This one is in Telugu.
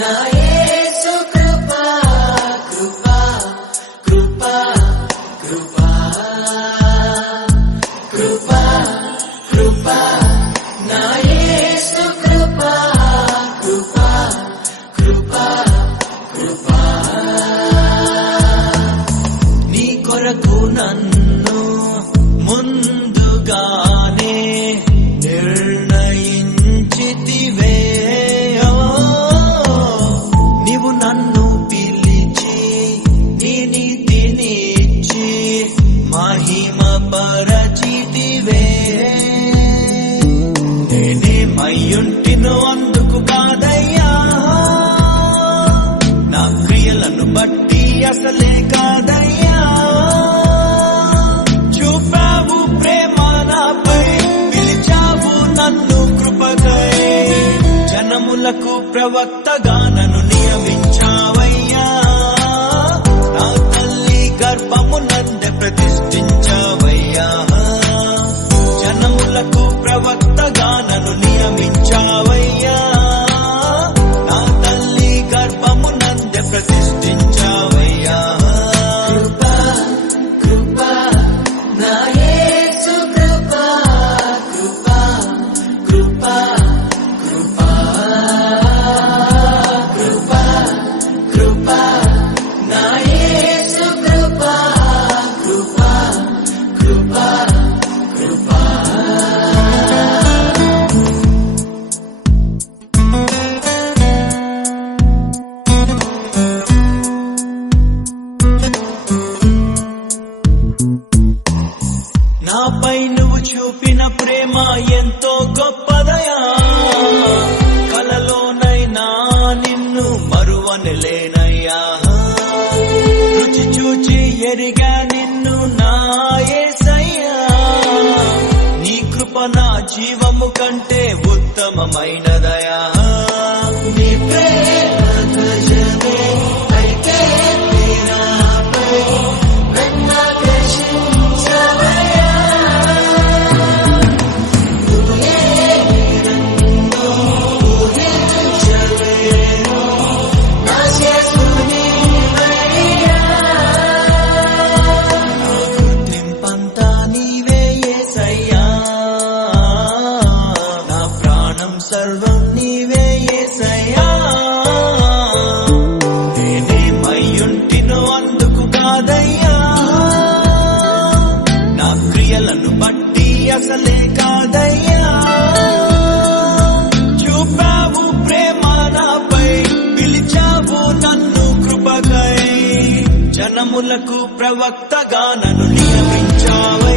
Naya. అసలే కాదయ్యా చూపావు ప్రేమ నాపై పిలిచావు నన్ను కృపకై. జనములకు ప్రవక్తగా నన్ను నాపై నువ్వు చూపిన ప్రేమ ఎంతో గొప్పదయా. కలలోనైనా నిన్ను మరువనలేనయ్యా రుచి చూచి ఎరిగా నిన్ను నాయసయ్యా నీ కృప నా జీవము కంటే ఉత్తమమైన క్రియలను బట్టి అసలే కాదయ్యా. చూపావు ప్రేమ నాపై పిలిచావు నన్ను కృపకై. జనములకు ప్రవక్తగా నన్ను నియమించావు